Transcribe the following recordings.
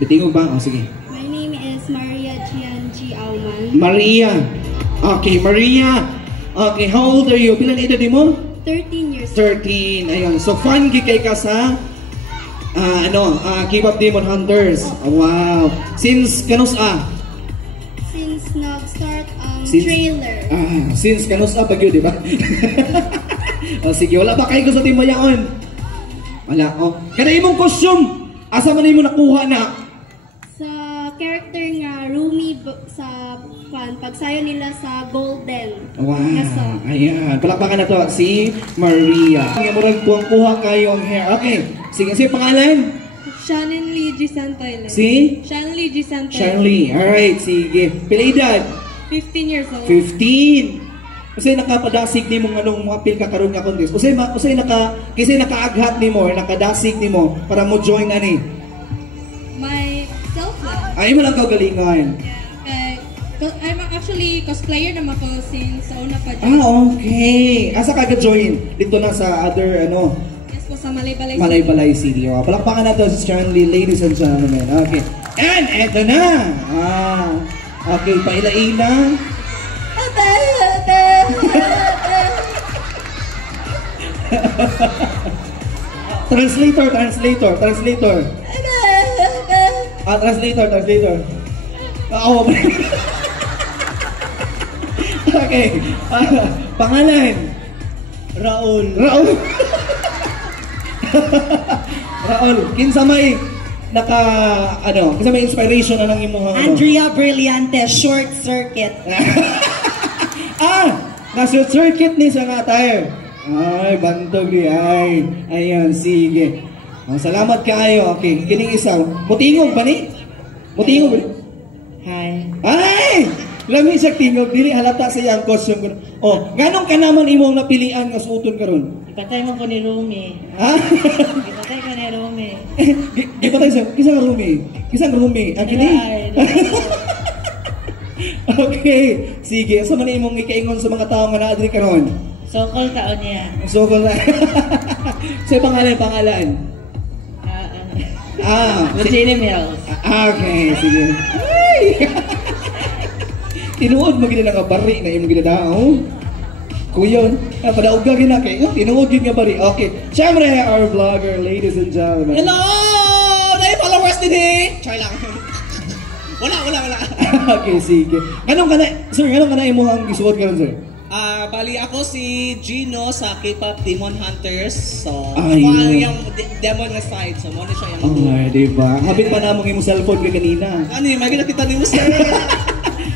Bitingog ba? Oh, sige. My name is Maria G. Auman. Maria. Okay, Maria. Okay, how old are you? Pilan edad mo? 13 years. 13. Ayun. So, fan gikay ka sa K-pop Demon Hunters. Oh, wow. Since kanus Since nag-start ang Since, trailer. Since kanus pag yun, di ba? Oh, sige, wala ba kayo sa team yaon? Wala. Oh. Kada imong costume, asa man imo nakuha na? Sa character nga Rumi sa pagsayo nila sa Golden. Wow. Kaso. Ayan. Palakpakan na to. Si Maria. Ang murag kuha kayo ang hair. Okay. Sige, sige pangalan? Shannon Lee G. Santoy. Si? Shannon Lee G. Santoy. Shannon Lee. Alright, sige. Pila edad? 15 years old. 15. Kasi nakapadasig ni mong anong mga pil ka karon nga contest. Kasi nakaaghat ni mo or nakadasig ni mo para mo join ani. Myself lang. Ay mo lang kagalingan. I'm actually cosplayer naman ko since una pa. Okay. Asa ka join dito na sa other Yes po sa Malaybalay. Malaybalay City. Palakpakan natin si Charlie, ladies and gentlemen. Okay. And eto na. Okay, paila-ila. Translator. Translator. Oo. Okay. Pangalan? Raul. Raul, kinsa may kinsa may inspiration na nang imong Andrea Brillante, Short Circuit. Na-short circuit ni sa nga tire. Ay, bantog ni ay. Ayan, sige. Salamat kaayo. Okay, kining isa. Mutingog ba ni? Mutingog ba ni? Hi. Ay! Lami siya tingog, dili halata sa iyang costume ko. Oh, ganong ka naman imong napilian nga suoton karon? Ipatay mo ko ni Rumi. Ipatay ko ni Rumi. Ipatay sa kisang Rumi. Kisang Rumi. Kini? Okay, sige. So man imong ikaingon sa mga tao nga naa diri karon? Sokol taon niya. Sokol na. So pangalan. Virginia Mills. Okay, sige. Tinuod mo gina nga bari na imong ginadaw. Kuyon, padaog ka gina kay tinuod gid nga bari. Okay. Syempre our vlogger, ladies and gentlemen. Hello! Dahil followers din eh! Try lang. Wala. Okay, sige. Anong kana imong gisuot karon, sir? Bali ako si Gino sa K-pop Demon Hunters. So, Ay, ako yung demon na side. So, mo na siya yung diba? Habit pa namong imong cellphone ka kanina. may ginakita ni mo, sir.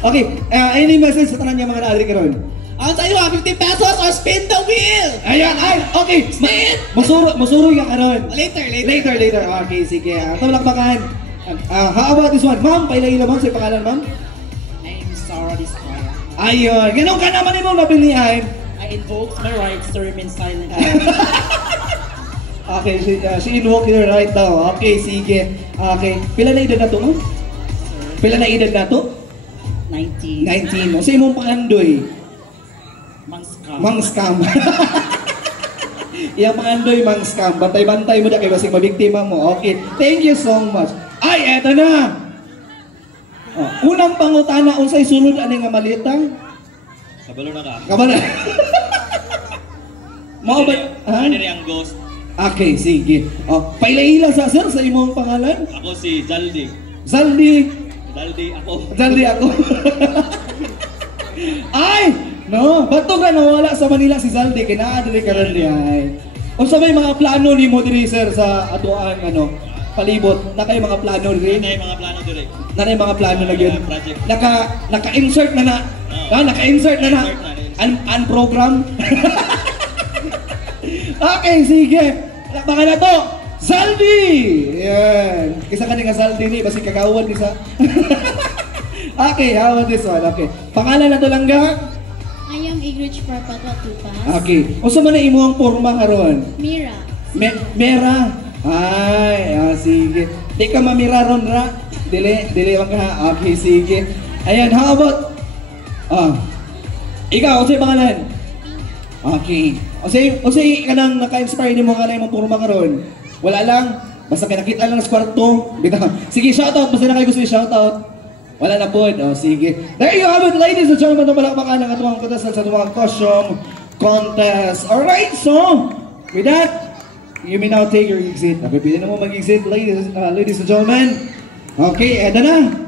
Okay, any message sa tanan niya mga naadri karon? Ang sa'yo, 50 pesos or spin the wheel! Ayan, okay. Spin! Masuro ka karon. Later. Okay, sige. Ito malakbakan. How about this one? Ma'am, paila-ila ma'am sa pangalan, ma'am? My name is Sarah Destroyer. Ayun, ganun ka naman imong napilihan. I invoke my rights to remain silent. Okay, she invoke your right daw. Okay, sige. Okay, pila na edad na to, ma'am? Pila na edad na to? 19. O sa imong pangandoy? Mang scam. Yang pangandoy, mang scam. Bantay-bantay mo na kay basing mabiktima mo. Okay, thank you so much. Ay, eto na! Unang pangutana, unsay sulod ani nga malita? Kabalo na ka. Kabalo. Mao ba? Ano ang ghost? Okay, sige. Paila-ila sa sir sa imong pangalan? Ako si Zaldi. Zaldi ako. Ay! No, bato ka nawala sa Manila si Zaldi, kinaadali ka rin ay. O sa may mga plano ni mo diri sir sa atuan palibot, na kayo mga plano rin? Na mga plano direct. Na mga plano na yun? Project. Naka-insert na. Naka-insert na. Unprogram. Okay, sige. Baka na to. Zaldi! Yan. Kisa ka nga Zaldi ni, basi kakawan ni sa... Okay, how about this one? Okay. Pangalan na to lang ga? I am Igridge Parpatwa Tupas. Okay. O sa man na imo ang porma karon? Mira. Mera. Ay, sige. Di ka mamira ron ra. Dili lang ka. Okay, sige. Ayan, how about... Ikaw, o sa'yo pangalan? Okay. O sa'yo kanang naka-inspire ni mo ka na yung porma karon? Wala lang. Basta kinakita lang sa kwarto. Bitaw. Sige, shoutout. Basta na kayo gusto i-shoutout. Wala na po. Oh, sige. There you have it, ladies and gentlemen. Palakpakan ng atong contestant sa atong costume contest. Alright, so, with that, you may now take your exit. Napipili na mo mag-exit, ladies and gentlemen. Okay, eto na.